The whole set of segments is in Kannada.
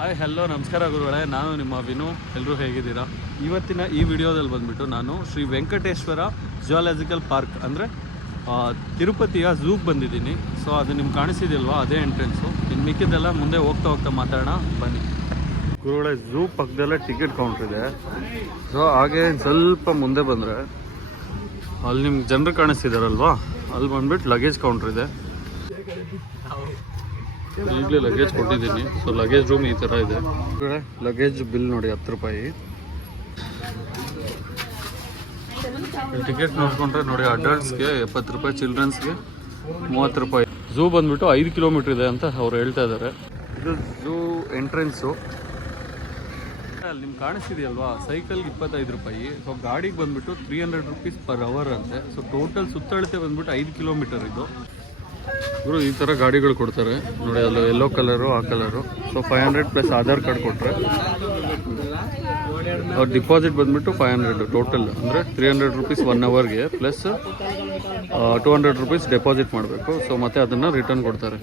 ಹಾಯ್ ಹಲೋ ನಮಸ್ಕಾರ ಗುರುಗಳೇ, ನಾನು ನಿಮ್ಮ ವಿನು. ಎಲ್ಲರೂ ಹೇಗಿದ್ದೀರಾ? ಇವತ್ತಿನ ಈ ವಿಡಿಯೋದಲ್ಲಿ ಬಂದುಬಿಟ್ಟು ನಾನು ಶ್ರೀ ವೆಂಕಟೇಶ್ವರ ಜಿಯಾಲಜಿಕಲ್ ಪಾರ್ಕ್ ಅಂದರೆ ತಿರುಪತಿಯ ಝೂಗೆ ಬಂದಿದ್ದೀನಿ. ಸೊ ಅದು ನಿಮ್ಗೆ ಕಾಣಿಸಿದೆಯಲ್ವಾ, ಅದೇ ಎಂಟ್ರೆನ್ಸು. ಇನ್ನು ಮಿಕ್ಕಿದ್ದೆಲ್ಲ ಮುಂದೆ ಹೋಗ್ತಾ ಮಾತಾಡೋಣ ಬನ್ನಿ. ಗುರುಗಳೇ, ಝೂ ಪಕ್ಕದಲ್ಲೇ ಟಿಕೆಟ್ ಕೌಂಟ್ರ್ ಇದೆ. ಸೊ ಹಾಗೆ ಸ್ವಲ್ಪ ಮುಂದೆ ಬಂದರೆ ಅಲ್ಲಿ ನಿಮ್ಗೆ ಜನರು ಕಾಣಿಸ್ತಿದಾರಲ್ವಾ, ಅಲ್ಲಿ ಬಂದ್ಬಿಟ್ಟು ಲಗೇಜ್ ಕೌಂಟ್ರ್ ಇದೆ. ಈಗಲೇ ಲಗೇಜ್ ಕೊಟ್ಟಿದ್ದೀನಿ. ಸೊ ಲಗೇಜ್ ರೂಮ್ ಈ ಥರ ಇದೆ. ಲಗೇಜ್ ಬಿಲ್ ನೋಡಿ 10 ರೂಪಾಯಿ. ಟಿಕೆಟ್ ನೋಡ್ಕೊಂಡ್ರೆ ನೋಡಿ, ಅಡಲ್ಟ್ಸ್ಗೆ 70 ರೂಪಾಯಿ, ಚಿಲ್ಡ್ರನ್ಸ್ಗೆ 30 ರೂಪಾಯಿ. ಝೂ ಬಂದ್ಬಿಟ್ಟು 5 ಕಿಲೋಮೀಟ್ರ್ ಇದೆ ಅಂತ ಅವ್ರು ಹೇಳ್ತಾ ಇದ್ದಾರೆ. ಇದು ಝೂ ಎಂಟ್ರೆನ್ಸು. ಅಲ್ಲಿ ನಿಮ್ಗೆ ಕಾಣಿಸ್ತಿದೆಯಲ್ವಾ, ಸೈಕಲ್ಗೆ 25 ರೂಪಾಯಿ. ಸೊ ಗಾಡಿಗೆ ಬಂದ್ಬಿಟ್ಟು 300 ರುಪೀಸ್ ಪರ್ ಅವರ್ ಅಂತೆ. ಸೊ ಟೋಟಲ್ ಸುತ್ತಳತೆ ಬಂದ್ಬಿಟ್ಟು 5 ಕಿಲೋಮೀಟರ್ ಇದು. ಇವರು ಈ ಥರ ಗಾಡಿಗಳು ಕೊಡ್ತಾರೆ ನೋಡಿ, ಅಲ್ಲಿ ಯೆಲ್ಲೋ ಕಲರು, ಆ colour. So 500 plus Aadhaar card ಕೊಟ್ಟರೆ ಅವ್ರ ಡಿಪಾಸಿಟ್ ಬಂದ್ಬಿಟ್ಟು 500 ಟೋಟಲ್. ಅಂದರೆ 300 ರುಪೀಸ್ 1 ಅವರ್ಗೆ ಪ್ಲಸ್ 200 ರುಪೀಸ್ ಡೆಪಾಸಿಟ್ ಮಾಡಬೇಕು. ಸೊ ಮತ್ತೆ ಅದನ್ನು ರಿಟರ್ನ್ ಕೊಡ್ತಾರೆ.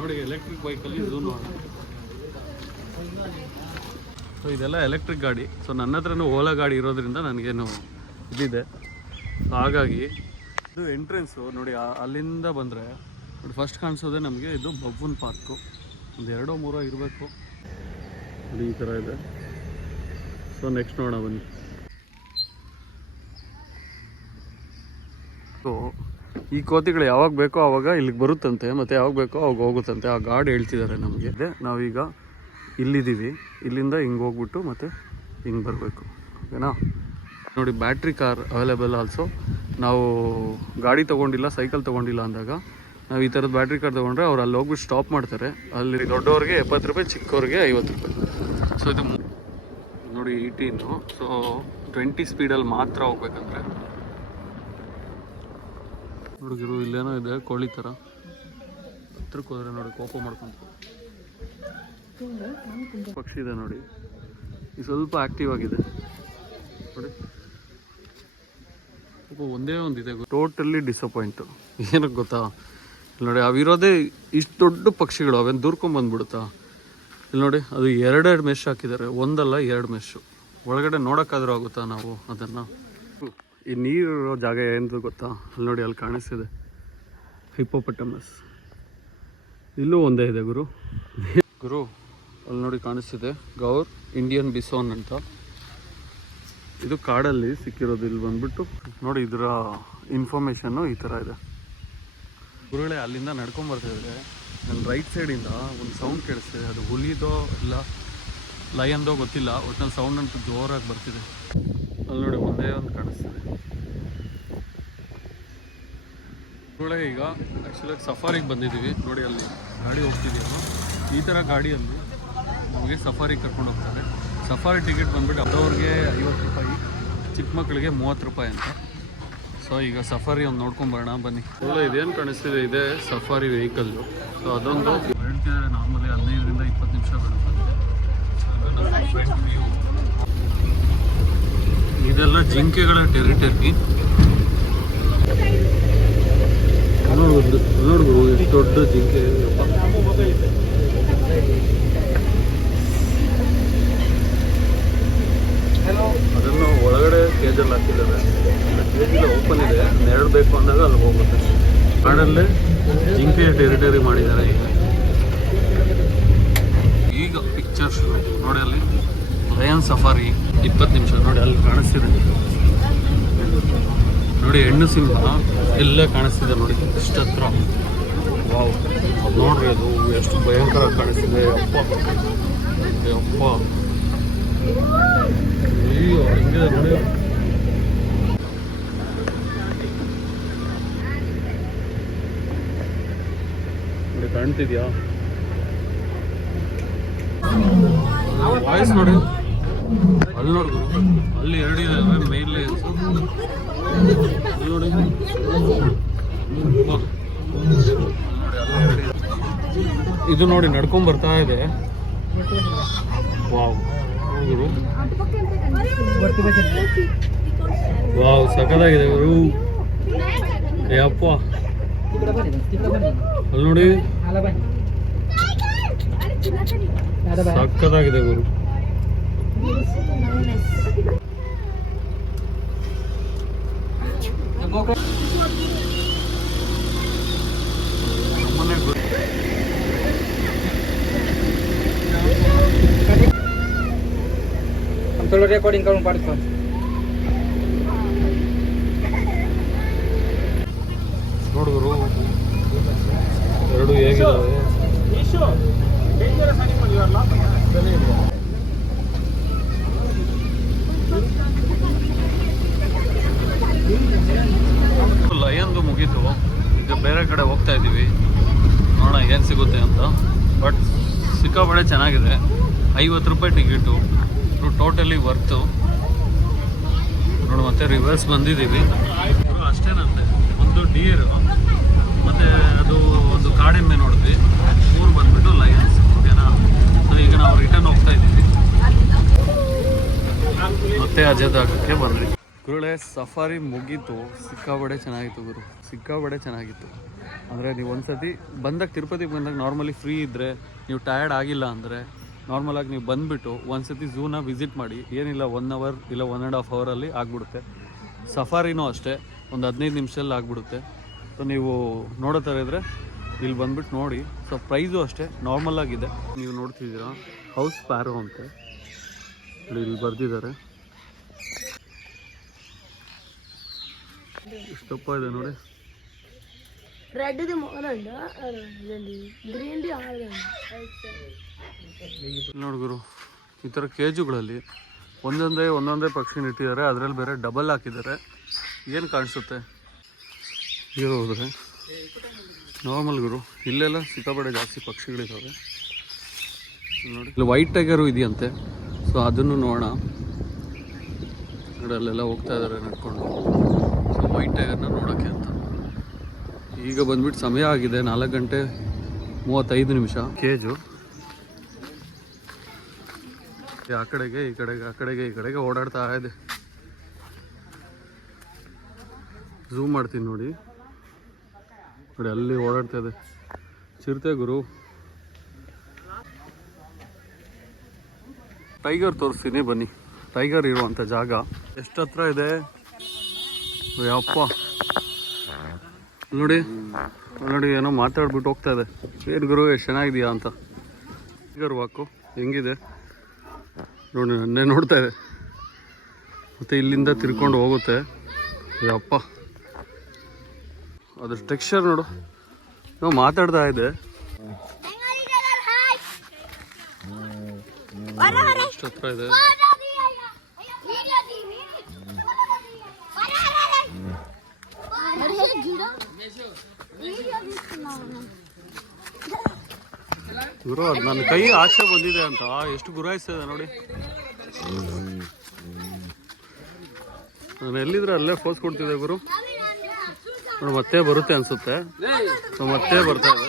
ನೋಡಿ ಎಲೆಕ್ಟ್ರಿಕ್ ಬೈಕಲ್ಲಿ ಝೂ ನೋಡೋಣ. ಸೊ ಇದೆಲ್ಲ ಎಲೆಕ್ಟ್ರಿಕ್ ಗಾಡಿ. ಸೊ ನನ್ನ ಹತ್ರನೂ ಓಲಾ ಗಾಡಿ ಇರೋದ್ರಿಂದ ನನಗೇನು ಇದಿದೆ. ಸೊ ಹಾಗಾಗಿ ಇದು ಎಂಟ್ರೆನ್ಸು ನೋಡಿ. ಅಲ್ಲಿಂದ ಬಂದರೆ ನೋಡಿ, ಫಸ್ಟ್ ಕಾಣಿಸೋದೆ ನಮಗೆ ಇದು ಬಬ್ಬನ್ ಪಾರ್ಕು. ಒಂದು 2-3 ಇರಬೇಕು ನೋಡಿ, ಈ ಥರ ಇದೆ. ಸೊ ನೆಕ್ಸ್ಟ್ ನೋಡೋಣ ಬನ್ನಿ. ಸೊ ಈ ಕೋತಿಗಳು ಯಾವಾಗ ಬೇಕೋ ಆವಾಗ ಇಲ್ಲಿಗೆ ಬರುತ್ತಂತೆ, ಮತ್ತು ಯಾವಾಗ ಬೇಕೋ ಅವಾಗ ಹೋಗುತ್ತಂತೆ. ಆ ಗಾರ್ಡ್ ಹೇಳ್ತಿದ್ದಾರೆ ನಮಗೆ. ನಾವೀಗ ಇಲ್ಲಿದ್ದೀವಿ, ಇಲ್ಲಿಂದ ಹಿಂಗೆ ಹೋಗ್ಬಿಟ್ಟು ಮತ್ತೆ ಹಿಂಗೆ ಬರಬೇಕು, ಓಕೆನಾ? ನೋಡಿ, ಬ್ಯಾಟ್ರಿ ಕಾರ್ ಅವೈಲೇಬಲ್ ಆಲ್ಸೋ. ನಾವು ಗಾಡಿ ತೊಗೊಂಡಿಲ್ಲ, ಸೈಕಲ್ ತೊಗೊಂಡಿಲ್ಲ ಅಂದಾಗ ನಾವು ಈ ಥರದ ಬ್ಯಾಟ್ರಿ ಕಾರ್ ತೊಗೊಂಡ್ರೆ ಅವ್ರು ಅಲ್ಲಿ ಹೋಗ್ಬಿಟ್ಟು ಸ್ಟಾಪ್ ಮಾಡ್ತಾರೆ. ಅಲ್ಲಿ ದೊಡ್ಡವ್ರಿಗೆ 70 ರೂಪಾಯಿ, ಚಿಕ್ಕವ್ರಿಗೆ 50 ರೂಪಾಯಿ. ಸೊ ಇದು ನೋಡಿ 18. ಸೊ 20 ಸ್ಪೀಡಲ್ಲಿ ಮಾತ್ರ ಹೋಗ್ಬೇಕಂದ್ರೆ. ಹುಡುಗರು ಇಲ್ಲೇನೋ ಇದೆ, ಕೋಳಿ ಥರ. ಹತ್ರಕ್ಕೆ ಹೋದರೆ ನೋಡಿ ಕೋಪ ಮಾಡ್ಕೊಂಡು ಪಕ್ಷಿ ಇದೆ ನೋಡಿ. ಇದು ಸ್ವಲ್ಪ ಆಕ್ಟಿವ್ ಆಗಿದೆ ನೋಡಿ. ಒಂದೇ ಒಂದಿದೆ, ಟೋಟಲಿ ಡಿಸಪಾಯಿಂಟು. ಏನಕ್ಕೆ ಗೊತ್ತಾ, ಇಲ್ಲಿ ನೋಡಿ, ಅವಿರೋದೇ ಇಷ್ಟು ದೊಡ್ಡ ಪಕ್ಷಿಗಳು, ಅವೇನು ದೂರ್ಕೊಂಬಂದ್ಬಿಡುತ್ತಾ? ಇಲ್ಲಿ ನೋಡಿ, ಅದು 2 ಮೆಶ್ ಹಾಕಿದ್ದಾರೆ, ಒಂದಲ್ಲ 2 ಮೆಶ್ಶು. ಒಳಗಡೆ ನೋಡೋಕ್ಕಾದ್ರೂ ಆಗುತ್ತಾ ನಾವು ಅದನ್ನು? ಈ ನೀರಿರೋ ಜಾಗ ಏನು ಗೊತ್ತಾ? ಅಲ್ಲಿ ನೋಡಿ, ಅಲ್ಲಿ ಕಾಣಿಸ್ತಿದೆ ಹಿಪ್ಪೋಪಟಮಸ್. ಇಲ್ಲೂ ಒಂದೇ ಇದೆ ಗುರು. ಅಲ್ಲಿ ನೋಡಿ ಕಾಣಿಸ್ತಿದೆ ಗೌರ್ ಇಂಡಿಯನ್ ಬಿಸೋನ್ ಅಂತ. ಇದು ಕಾಡಲ್ಲಿ ಸಿಕ್ಕಿರೋದು. ಇಲ್ಲಿ ಬಂದ್ಬಿಟ್ಟು ನೋಡಿ, ಇದರ ಇನ್ಫಾರ್ಮೇಷನ್ನು ಈ ಥರ ಇದೆ. ಗುರುಗಳೇ, ಅಲ್ಲಿಂದ ನಡ್ಕೊಂಬರ್ತಾಯಿದ್ರೆ ನನ್ನ ರೈಟ್ ಸೈಡಿಂದ ಒಂದು ಸೌಂಡ್ ಕೇಳಿಸ್ತಿದೆ. ಅದು ಹುಲಿದೋ ಇಲ್ಲ ಲಯನ್ದೋ ಗೊತ್ತಿಲ್ಲ, ಒಟ್ಟಿನಲ್ಲಿ ಸೌಂಡ್ ಅಂತೂ ಜೋರಾಗಿ ಬರ್ತಿದೆ. ಅಲ್ಲಿ ನೋಡಿ, ಒಂದೇ ಒಂದು ಕಾಣಿಸ್ತಿದೆ. ಗುರುಗಳೇ, ಈಗ ಆ್ಯಕ್ಚುಲಾಗಿ ಸಫಾರಿಗೆ ಬಂದಿದ್ದೀವಿ ನೋಡಿ. ಅಲ್ಲಿ ಗಾಡಿ ಹೋಗ್ತಿದೆಯಲ್ಲ, ಈ ಥರ ಗಾಡಿಯಲ್ಲಿ ನಮಗೆ ಸಫಾರಿಗೆ ಕರ್ಕೊಂಡು ಹೋಗ್ತಾರೆ. ಸಫಾರಿ ಟಿಕೆಟ್ ಬಂದುಬಿಟ್ಟು ಅವ್ರಿಗೆ 50 ರೂಪಾಯಿ, ಚಿಕ್ಕ ಮಕ್ಕಳಿಗೆ 30 ರೂಪಾಯಿ ಅಂತ. ಸೊ ಈಗ ಸಫಾರಿ ಒಂದು ನೋಡ್ಕೊಂಬರೋಣ ಬನ್ನಿ. ಇದೇನು ಕಾಣಿಸ್ತಿದೆ, ಇದೆ ಸಫಾರಿ ವೆಹಿಕಲ್ಲು. ಸೊ ಅದೊಂದು ಹೇಳ್ತಿದ್ದಾರೆ, ನಾರ್ಮಲಿ 15ರಿಂದ 20 ನಿಮಿಷ ಬಿಡುತ್ತೆ. ವ್ಯೂ ಇದೆಲ್ಲ ಜಿಂಕೆಗಳ ಟೆರಿಟರಿ. ನೋಡ್ಬೋದು ಎಷ್ಟು ದೊಡ್ಡ ಜಿಂಕೆ. ಅದನ್ನು ಒಳಗಡೆ ಕೇಜಲ್ಲಿ ಹಾಕಿದ್ದಾರೆ. ಕೇಜಿಲ್ಲ ಓಪನ್ ಇದೆ, ನೆರಳು ಬೇಕು ಅಂದಾಗ ಅಲ್ಲಿ ಹೋಗುತ್ತೆ. ಕಾಡಲ್ಲೇ ಜಿಂಕೆ ಟೆರಿಟರಿ ಮಾಡಿದ್ದಾರೆ. ಈಗ ಪಿಕ್ಚರ್ಸ್ ನೋಡಿ, ಅಲ್ಲಿ ಲಯನ್ ಸಫಾರಿ 20 ನಿಮಿಷ ನೋಡಿ. ಅಲ್ಲಿ ಕಾಣಿಸ್ತಿದೆ ನೋಡಿ, ಹೆಣ್ಣು ಸಿಂಹ ಎಲ್ಲ ಕಾಣಿಸ್ತಿದೆ ನೋಡಿ, ಇಷ್ಟು ಹತ್ರ. ವಾವ್, ಅದು ನೋಡ್ರಿ, ಅದು ಎಷ್ಟು ಭಯಂಕರ ಕಾಣಿಸ್ತಿದೆ. ಅಪ್ಪ ಅಯ್ಯೋ, ಹಿಂಗೆ ನೋಡಿ. ಕಾಣ್ತಿದ್ಯಾ ವಾಯ್ಸ್ ನೋಡಿ. ಅಲ್ಲಿ ನೋಡ್ಬೋದು, ಅಲ್ಲಿ 2 ಇದೆ ಮೇಲೆ. ನೋಡಿ, ಇದು ನೋಡಿ ನಡ್ಕೊಂಡ್ ಬರ್ತಾ ಇದೆ. ವಾವ್, ವಾವ್, ಸಕಲಾಗಿದೆ ಗುರು. ಯಪ್ಪ, ಅಲ್ಲಿ ನೋಡಿ ಸಕ್ಕತ್ತಾಗಿದೆ ಗುರು. थोड़ा रिकॉर्डिंग करूँ पड़ता ನೋಡಿದ್ರು ಎರಡು ಹೇಗಿದ್ದಾವೆ. ಲಯನ್ದು ಮುಗೀತು, ಈಗ ಬೇರೆ ಕಡೆ ಹೋಗ್ತಾ ಇದ್ದೀವಿ, ನೋಡೋಣ ಏನು ಸಿಗುತ್ತೆ ಅಂತ. ಬಟ್ ಸಿಕ್ಕಾಪಟ್ಟೆ ಚೆನ್ನಾಗಿದೆ, 50 ರೂಪಾಯಿ ಟಿಕೆಟು, ಟೋಟಲಿ ವರ್ತು ನೋಡು. ಮತ್ತೆ ರಿವರ್ಸ್ ಬಂದಿದ್ದೀವಿ ಅಷ್ಟೇನಂತೆ. ಒಂದು ಡೀರು ಮತ್ತು ಅದು ಒಂದು ಕಾಡೆಮ್ಮೆ ನೋಡಿದ್ವಿ, 3 ಬಂದುಬಿಟ್ಟು ಲಯನ್ಸ್. ಓಕೆನಾ? ಸೊ ಈಗ ನಾವು ರಿಟರ್ನ್ ಹೋಗ್ತಾ ಇದ್ದೀವಿ, ಮತ್ತೆ ಅಜಯದಾಗಕ್ಕೆ ಬಂದ್ವಿ. ಗುರುಳೆ ಸಫಾರಿ ಮುಗೀತು, ಸಿಕ್ಕಾಪಟ್ಟೆ ಚೆನ್ನಾಗಿತ್ತು ಗುರು, ಸಿಕ್ಕಾಪಟ್ಟೆ ಚೆನ್ನಾಗಿತ್ತು. ಅಂದರೆ ನೀವು ಒಂದ್ಸತಿ ಬಂದಾಗ, ತಿರುಪತಿಗೆ ಬಂದಾಗ ನಾರ್ಮಲಿ ಫ್ರೀ ಇದ್ದರೆ, ನೀವು ಟಯರ್ಡ್ ಆಗಿಲ್ಲ ಅಂದರೆ ನಾರ್ಮಲಾಗಿ ನೀವು ಬಂದುಬಿಟ್ಟು ಒಂದ್ಸತಿ ಝೂನ ವಿಸಿಟ್ ಮಾಡಿ. ಏನಿಲ್ಲ 1 ಅವರ್ ಇಲ್ಲ 1.5 ಅವರಲ್ಲಿ ಆಗಿಬಿಡುತ್ತೆ. ಸಫಾರಿನೂ ಅಷ್ಟೇ, ಒಂದು 15 ನಿಮಿಷದಲ್ಲಿ ಆಗಿಬಿಡುತ್ತೆ. ಸೊ ನೀವು ನೋಡೋ ಥರ ಇದ್ದರೆ ಇಲ್ಲಿ ಬಂದುಬಿಟ್ಟು ನೋಡಿ. ಸೊ ಪ್ರೈಸು ಅಷ್ಟೇ ನಾರ್ಮಲ್ ಆಗಿದೆ. ನೀವು ನೋಡ್ತಿದ್ದೀರಾ ಹೌಸ್ ಪ್ಯಾರೋ ಅಂತ ಇಲ್ಲಿ ಬರ್ದಿದ್ದಾರೆ. ಇಷ್ಟಪ್ಪ ಇದೆ ನೋಡಿ. ನೋಡಿ ಗುರು, ಈ ಥರ ಕೇಜುಗಳಲ್ಲಿ ಒಂದೊಂದೇ ಪಕ್ಷಿನ ಇಟ್ಟಿದ್ದಾರೆ, ಅದರಲ್ಲಿ ಬೇರೆ ಡಬಲ್ ಹಾಕಿದ್ದಾರೆ. ಏನು ಕಾಣಿಸುತ್ತೆ ಹೀರೋ ಹೋದರೆ ನಾರ್ಮಲ್ ಗುರು. ಇಲ್ಲೆಲ್ಲ ಸಿಕ್ಕಾಪಟ್ಟೆ ಜಾಸ್ತಿ ಪಕ್ಷಿಗಳಿದ್ದಾವೆ ನೋಡಿ. ಇಲ್ಲಿ ವೈಟ್ ಟೈಗರು ಇದೆಯಂತೆ, ಸೊ ಅದನ್ನು ನೋಡೋಣ. ನೋಡಿ ಅಲ್ಲೆಲ್ಲ ಹೋಗ್ತಾ ಇದ್ದಾರೆ ನಡ್ಕೊಂಡು. ಸೊ ವೈಟ್ ಟೈಗರ್ನ ನೋಡೋಕ್ಕೆ ಅಂತ. ಈಗ ಬಂದ್ಬಿಟ್ಟು ಸಮಯ ಆಗಿದೆ 4:35 ಕೇಜು. ಆ ಕಡೆಗೆ ಈ ಕಡೆಗೆ ಓಡಾಡ್ತಾ ಇದೆ. ಝೂಮ್ ಮಾಡ್ತೀನಿ ನೋಡಿ, ಅಲ್ಲಿ ಓಡಾಡ್ತಾ ಇದೆ ಚಿರತೆ ಗುರು. ಟೈಗರ್ ತೋರಿಸ್ತೀನಿ ಬನ್ನಿ. ಟೈಗರ್ ಇರುವಂಥ ಜಾಗ ಎಷ್ಟು ಹತ್ರ ಇದೆ ಯಪ್ಪ. ನೋಡಿ ಏನೋ ಮಾತಾಡ್ಬಿಟ್ಟು ಹೋಗ್ತಾ ಇದೆ. ಏನು ಗುರು ಎಷ್ಟು ಚೆನ್ನಾಗಿದೆಯಾ ಅಂತ. ಟೈಗರ್ ವಾಕು ಹೆಂಗಿದೆ ನೋಡಿ, ನನ್ನೇ ನೋಡ್ತಾ ಇದೆ. ಮತ್ತು ಇಲ್ಲಿಂದ ತಿರ್ಕೊಂಡು ಹೋಗುತ್ತೆ. ಯಪ್ಪ ಅದ್ರ ಟೆಕ್ಸ್ಚರ್ ನೋಡು, ನಾವು ಮಾತಾಡ್ತಾ ಇದೆ. ಎಷ್ಟು ಹತ್ರ ಇದೆ. ಗುರು ಅದು ನನ್ನ ಕೈ ಆಚೆ ಬಂದಿದೆ ಅಂತ ಎಷ್ಟು ಗುರಾಯಿಸ್ತಿದೆ ನೋಡಿ. ನಾನು ಎಲ್ಲಿದ್ರೆ ಅಲ್ಲೇ ಫೋಸ್ ಕೊಡ್ತಿದ್ದೆ ಗುರು. ನೋಡಿ ಮತ್ತೆ ಬರುತ್ತೆ ಅನ್ಸುತ್ತೆ, ಮತ್ತೆ ಬರ್ತಾ ಇದೆ.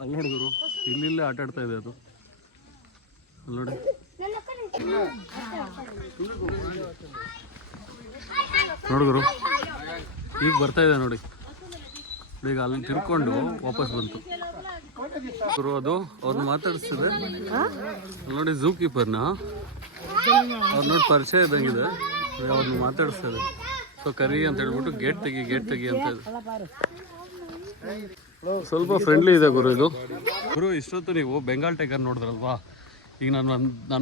ಅಲ್ಲಿ ನೋಡಿ ಗುರು, ಇಲ್ಲಿಲ್ಲೇ ಆಟ ಆಡ್ತಾ ಇದೆ ಅದು. ಅಲ್ಲಿ ನೋಡಿ ಗುರು, ಈಗ ಬರ್ತಾ ಇದೆ ನೋಡಿ. ಈಗ ಅಲ್ಲಿ ತಿರ್ಕೊಂಡು ವಾಪಸ್ ಬಂತು ಗುರು. ಅದು ಅವ್ರನ್ನ ಮಾತಾಡಿಸ್ತಿದೆ ನೋಡಿ, ಝೂ ಕೀಪರ್ನ. ಅವ್ರು ನೋಡಿ ಪರಿಚಯ ಇದ್ದಂಗಿದೆ, ಅವ್ರನ್ನ ಮಾತಾಡಿಸ್ತಾರೆ. ಸೊ ಕರಿ ಅಂತ ಹೇಳ್ಬಿಟ್ಟು ಗೇಟ್ ತೆಗಿ ಅಂತ ಇದೆ. ಸ್ವಲ್ಪ ಫ್ರೆಂಡ್ಲಿ ಇದೆ ಗುರು ಇದು. ಗುರು ಇಷ್ಟೊತ್ತು ನೀವು ಬೆಂಗಾಲ್ ಟೈಗರ್ ನೋಡಿದ್ರಲ್ವಾ, ಈಗ ನಾನು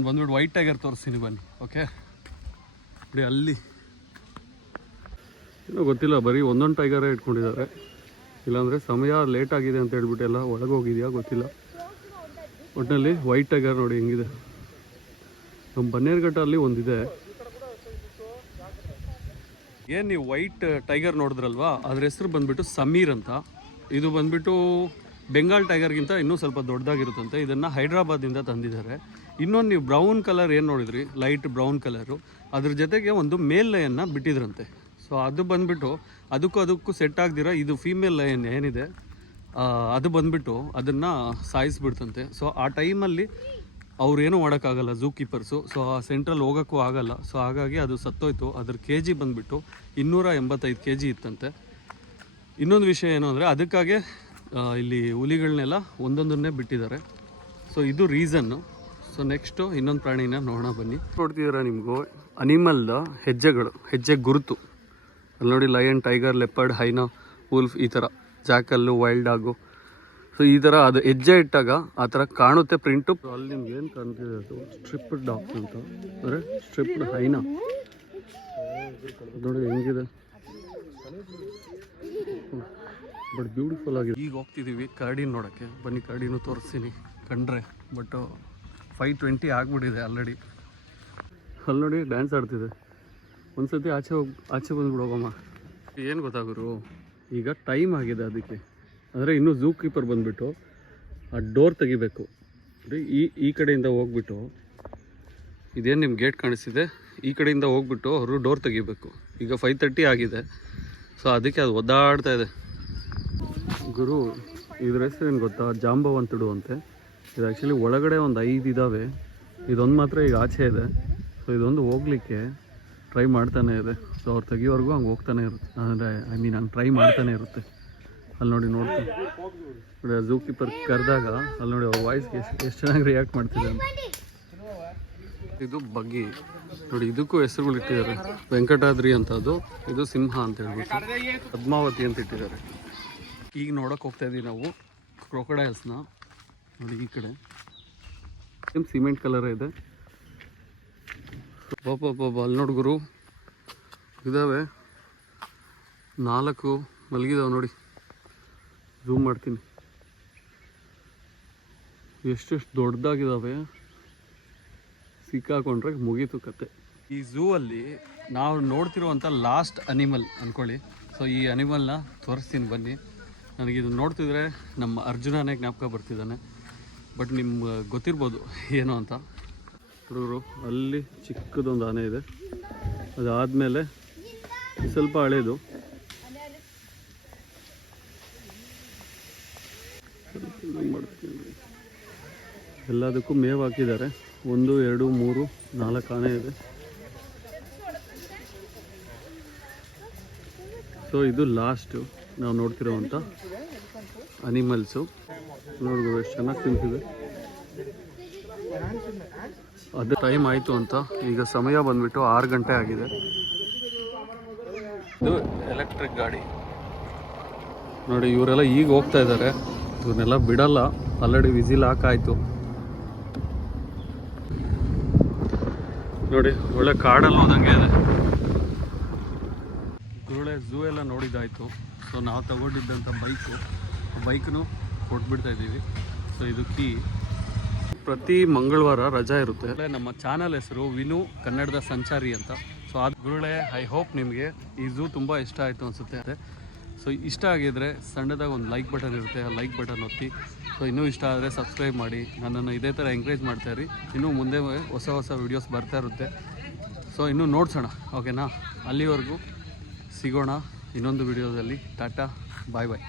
ಬಂದ್ಬಿಟ್ಟು ವೈಟ್ ಟೈಗರ್ ತೋರಿಸ್ತೀನಿ ಬನ್ನಿ. ಓಕೆ ನೋಡಿ, ಅಲ್ಲಿ ಏನೋ ಗೊತ್ತಿಲ್ಲ, ಬರೀ ಒಂದೊಂದು ಟೈಗರೇ ಇಟ್ಕೊಂಡಿದ್ದಾರೆ. ಇಲ್ಲಾಂದರೆ ಸಮಯ ಲೇಟ್ ಆಗಿದೆ ಅಂತ ಹೇಳ್ಬಿಟ್ಟು ಎಲ್ಲ ಒಳಗೆ ಹೋಗಿದೆಯಾ ಗೊತ್ತಿಲ್ಲ. ಒಟ್ಟಿನಲ್ಲಿ ವೈಟ್ ಟೈಗರ್ ನೋಡಿ ಹೆಂಗಿದೆ. ನಮ್ಮ ಬನ್ನೇರುಘಟ್ಟಲ್ಲಿ ಒಂದಿದೆ. ಏನು ನೀವು ವೈಟ್ ಟೈಗರ್ ನೋಡಿದ್ರಲ್ವಾ, ಅದ್ರ ಹೆಸರು ಬಂದುಬಿಟ್ಟು ಸಮೀರ್ ಅಂತ. ಇದು ಬಂದುಬಿಟ್ಟು ಬೆಂಗಾಲ್ ಟೈಗರ್ಗಿಂತ ಇನ್ನೂ ಸ್ವಲ್ಪ ದೊಡ್ಡದಾಗಿರುತ್ತಂತೆ. ಇದನ್ನು ಹೈದ್ರಾಬಾದಿಂದ ತಂದಿದ್ದಾರೆ. ಇನ್ನೊಂದು ನೀವು ಬ್ರೌನ್ ಕಲರ್ ಏನು ನೋಡಿದ್ರಿ, ಲೈಟ್ ಬ್ರೌನ್ ಕಲರು, ಅದ್ರ ಜೊತೆಗೆ ಒಂದು ಮೇಲ್ ಲಯನ್ನ ಬಿಟ್ಟಿದ್ರಂತೆ. ಸೊ ಅದು ಬಂದುಬಿಟ್ಟು ಅದಕ್ಕೂ ಸೆಟ್ ಆಗದಿರ ಇದು ಫೀಮೇಲ್ ಲಯನ್ ಏನಿದೆ ಅದು ಬಂದುಬಿಟ್ಟು ಅದನ್ನು ಸಾಯಿಸ್ಬಿಡ್ತಂತೆ. ಸೊ ಆ ಟೈಮಲ್ಲಿ ಅವ್ರೇನೂ ಮಾಡೋಕ್ಕಾಗಲ್ಲ ಝೂ ಕೀಪರ್ಸು. ಸೊ ಆ ಸೆಂಟ್ರಲ್ಲಿ ಹೋಗೋಕ್ಕೂ ಆಗಲ್ಲ. ಸೊ ಹಾಗಾಗಿ ಅದು ಸತ್ತೋಯ್ತು. ಅದ್ರ ಕೆ ಜಿ ಬಂದುಬಿಟ್ಟು 285 kg ಇತ್ತಂತೆ. ಇನ್ನೊಂದು ವಿಷಯ ಏನು ಅಂದರೆ ಅದಕ್ಕಾಗೆ ಇಲ್ಲಿ ಹುಲಿಗಳನ್ನೆಲ್ಲ ಒಂದೊಂದನ್ನೇ ಬಿಟ್ಟಿದ್ದಾರೆ. ಸೊ ಇದು ರೀಸನ್ನು. ಸೊ ನೆಕ್ಸ್ಟು ಇನ್ನೊಂದು ಪ್ರಾಣಿನ ನೋಡೋಣ ಬನ್ನಿ. ನೋಡ್ತಿದ್ದೀರಾ ನಿಮಗೂ ಅನಿಮಲ್ದ ಹೆಜ್ಜೆಗಳು, ಹೆಜ್ಜೆ ಗುರುತು. ಅಲ್ಲಿ ನೋಡಿ ಲಯನ್, ಟೈಗರ್, ಲೆಪರ್ಡ್, ಹೈನಾ, ವುಲ್ಫ್, ಈ ಥರ ಜಾಕಲ್ಲು, ವೈಲ್ಡ್ ಡಾಗು. ಸೊ ಈ ಥರ ಅದು ಹೆಜ್ಜೆ ಇಟ್ಟಾಗ ಆ ಥರ ಕಾಣುತ್ತೆ ಪ್ರಿಂಟು. ಅಲ್ಲಿ ನಿಮ್ಗೆ ಏನು ಕಾಣ್ತಿದೆ ಅದು ಸ್ಟ್ರಿಪ್ಡ್ ಡಾಗ್ಸ್ ಅಂತ, ಅಂದರೆ ಸ್ಟ್ರಿಪ್ಡ್ ಹೈನಾ. ನೋಡಿ ಹೆಂಗಿದೆ, ಬಟ್ ಬ್ಯೂಟಿಫುಲ್ ಆಗಿದೆ. ಈಗ ಹೋಗ್ತಿದ್ದೀವಿ ಕರಡಿನ ನೋಡೋಕ್ಕೆ. ಬನ್ನಿ ಕರಡಿನೂ ತೋರಿಸ್ತೀನಿ ಕಂಡ್ರೆ. ಬಟ್ 5:20 ಆಗಿಬಿಟ್ಟಿದೆ ಆಲ್ರೆಡಿ. ಅಲ್ಲಿ ನೋಡಿ ಡ್ಯಾನ್ಸ್ ಆಡ್ತಿದೆ. ಒಂದು ಸತಿ ಆಚೆ ಬಂದುಬಿಡೋಗಮ್ಮ. ಏನು ಗೊತ್ತಾಗರು, ಈಗ ಟೈಮ್ ಆಗಿದೆ ಅದಕ್ಕೆ. ಅಂದರೆ ಇನ್ನೂ ಝೂ ಕೀಪರ್ ಬಂದುಬಿಟ್ಟು ಆ ಡೋರ್ ತೆಗಿಬೇಕು. ಈ ಕಡೆಯಿಂದ ಹೋಗ್ಬಿಟ್ಟು, ಇದೇನು ನಿಮ್ಮ ಗೇಟ್ ಕಾಣಿಸ್ತಿದೆ, ಈ ಕಡೆಯಿಂದ ಹೋಗ್ಬಿಟ್ಟು ಅವರು ಡೋರ್ ತೆಗಿಬೇಕು. ಈಗ 5:30 ಆಗಿದೆ. ಸೊ ಅದಕ್ಕೆ ಅದು ಒದ್ದಾಡ್ತಾ ಇದೆ. ಗುರು, ಇದ್ರ ಹೆಸರು ಏನು ಗೊತ್ತಾ, ಜಾಂಬವಂತುಡು ಅಂತೆ. ಇದು ಆ್ಯಕ್ಚುಲಿ ಒಳಗಡೆ ಒಂದು 5 ಇದ್ದಾವೆ. ಇದೊಂದು ಮಾತ್ರ ಈಗ ಆಚೆ ಇದೆ. ಸೊ ಇದೊಂದು ಹೋಗ್ಲಿಕ್ಕೆ ಟ್ರೈ ಮಾಡ್ತಾನೆ ಇದೆ. ಸೊ ಅವ್ರು ತೆಗಿಯೋವರೆಗೂ ಹಂಗೆ ಹೋಗ್ತಾನೆ ಇರುತ್ತೆ. ಅಂದರೆ ಹಂಗೆ ಟ್ರೈ ಮಾಡ್ತಾನೆ ಇರುತ್ತೆ. ಅಲ್ಲಿ ನೋಡಿ ನೋಡಿ ಝೂ ಕೀಪರ್ ಕರೆದಾಗ ಅಲ್ಲಿ ನೋಡಿ ಅವ್ರ ವಾಯ್ಸ್ಗೆ ಎಷ್ಟು ಚೆನ್ನಾಗಿ ರಿಯಾಕ್ಟ್ ಮಾಡ್ತಿದೆ ಅಂತ. ಇದು ಬಗ್ಗಿ ನೋಡಿ, ಇದಕ್ಕೂ ಹೆಸರುಗಳು ಇಟ್ಟಿದ್ದಾರೆ. ವೆಂಕಟಾದ್ರಿ ಅಂತ, ಅದು ಇದು ಸಿಂಹ ಅಂತ ಹೇಳ್ಬಿಟ್ಟು, ಪದ್ಮಾವತಿ ಅಂತ ಇಟ್ಟಿದ್ದಾರೆ. ಈಗ ನೋಡೋಕೆ ಹೋಗ್ತಾ ಇದ್ದೀವಿ ನಾವು ಕ್ರೊಕೊಡೈಲ್ಸ್ನ. ನೋಡಿ ಈ ಕಡೆ ಸಿಮೆಂಟ್ ಕಲರ್ ಇದೆ. ಬಾಬಾ ಅಲ್ಲಿ ನೋಡಿ ಗುರು, ಇದ್ದಾವೆ 4 ಮಲಗಿದಾವೆ ನೋಡಿ. ಝೂಮ್ ಮಾಡ್ತೀನಿ, ಎಷ್ಟೆಷ್ಟು ದೊಡ್ಡದಾಗಿದ್ದಾವೆ. ಸಿಕ್ಕಾಕೊಂಡ್ರೆ ಮುಗೀತು ಕತೆ. ಈ ಝೂ ಅಲ್ಲಿ ನಾವು ನೋಡ್ತಿರುವಂಥ ಲಾಸ್ಟ್ ಅನಿಮಲ್ ಅಂದ್ಕೊಳ್ಳಿ. ಸೊ ಈ ಅನಿಮಲ್ನ ತೋರಿಸ್ತೀನಿ ಬನ್ನಿ. ನನಗಿದು ನೋಡ್ತಿದ್ರೆ ನಮ್ಮ ಅರ್ಜುನನೇ ಜ್ಞಾಪಕ ಬರ್ತಿದ್ದಾನೆ. ಬಟ್ ನಿಮ್ಗೆ ಗೊತ್ತಿರ್ಬೋದು ಏನು ಅಂತ. ಹುಡುಗರು, ಅಲ್ಲಿ ಚಿಕ್ಕದೊಂದು ಆನೆ ಇದೆ. ಅದಾದಮೇಲೆ ಸ್ವಲ್ಪ ಹಳೇದು, ಎಲ್ಲದಕ್ಕೂ ಮೇವು ಹಾಕಿದ್ದಾರೆ. 1, 2, 3, 4 ಆನೆ ಇದೆ. ಸೊ ಇದು ಲಾಸ್ಟು ನಾವು ನೋಡ್ತಿರೋವಂಥ ಅನಿಮಲ್ಸು. ನೋಡ್ಬೋದು ಎಷ್ಟು ಚೆನ್ನಾಗಿ ತಿಂತಿದೆ. ಅದು ಟೈಮ್ ಆಯಿತು ಅಂತ ಈಗ ಸಮಯ ಬಂದುಬಿಟ್ಟು 6 ಗಂಟೆ ಆಗಿದೆ. ಇದು ಎಲೆಕ್ಟ್ರಿಕ್ ಗಾಡಿ ನೋಡಿ. ಇವರೆಲ್ಲ ಈಗ ಹೋಗ್ತಾ ಇದ್ದಾರೆ. ಇವ್ರನ್ನೆಲ್ಲ ಬಿಡಲ್ಲ, ಆಲ್ರೆಡಿ ವಿಸಿಲ್ ಹಾಕಾಯಿತು. ನೋಡಿ ಒಳ್ಳೆ ಕಾಡಲ್ಲಿ ಹೋದಂಗೆ ಇದೆ. ಒಳ್ಳೆ ಝೂ ಎಲ್ಲ ನೋಡಿದ್ದಾಯಿತು. ಸೊ ನಾವು ತಗೊಂಡಿದ್ದಂಥ ಬೈಕ್ನು ಕೊಟ್ಬಿಡ್ತಾ ಇದ್ದೀವಿ. ಸೊ ಇದು ಕೀ. ಪ್ರತಿ ಮಂಗಳವಾರ ರಜಾ ಇರುತ್ತೆ. ನಮ್ಮ ಚಾನಲ್ ಹೆಸರು ವಿನು ಕನ್ನಡದ ಸಂಚಾರಿ ಅಂತ. ಸೊ ಅದು ಗುರುಳೆ, ಐ ಹೋಪ್ ನಿಮಗೆ ಈ ಝೂ ತುಂಬ ಇಷ್ಟ ಆಯಿತು ಅನಿಸುತ್ತೆ. ಸೊ ಇಷ್ಟ ಆಗಿದ್ರೆ ಸಣ್ಣದಾಗ ಒಂದು ಲೈಕ್ ಬಟನ್ ಇರುತ್ತೆ, ಆ ಲೈಕ್ ಬಟನ್ ಒತ್ತಿ. ಸೊ ಇನ್ನೂ ಇಷ್ಟ ಆದರೆ ಸಬ್ಸ್ಕ್ರೈಬ್ ಮಾಡಿ. ನನ್ನನ್ನು ಇದೇ ಥರ ಎಂಕರೇಜ್ ಮಾಡ್ತಾಯಿರಿ. ಇನ್ನೂ ಮುಂದೆ ಹೊಸ ವೀಡಿಯೋಸ್ ಬರ್ತಾ ಇರುತ್ತೆ. ಸೊ ಇನ್ನೂ ನೋಡ್ಸೋಣ, ಓಕೆನಾ? ಅಲ್ಲಿವರೆಗೂ ಸಿಗೋಣ ಇನ್ನೊಂದು ವಿಡಿಯೋದಲ್ಲಿ. ಟಾಟಾ, ಬಾಯ್ ಬಾಯ್.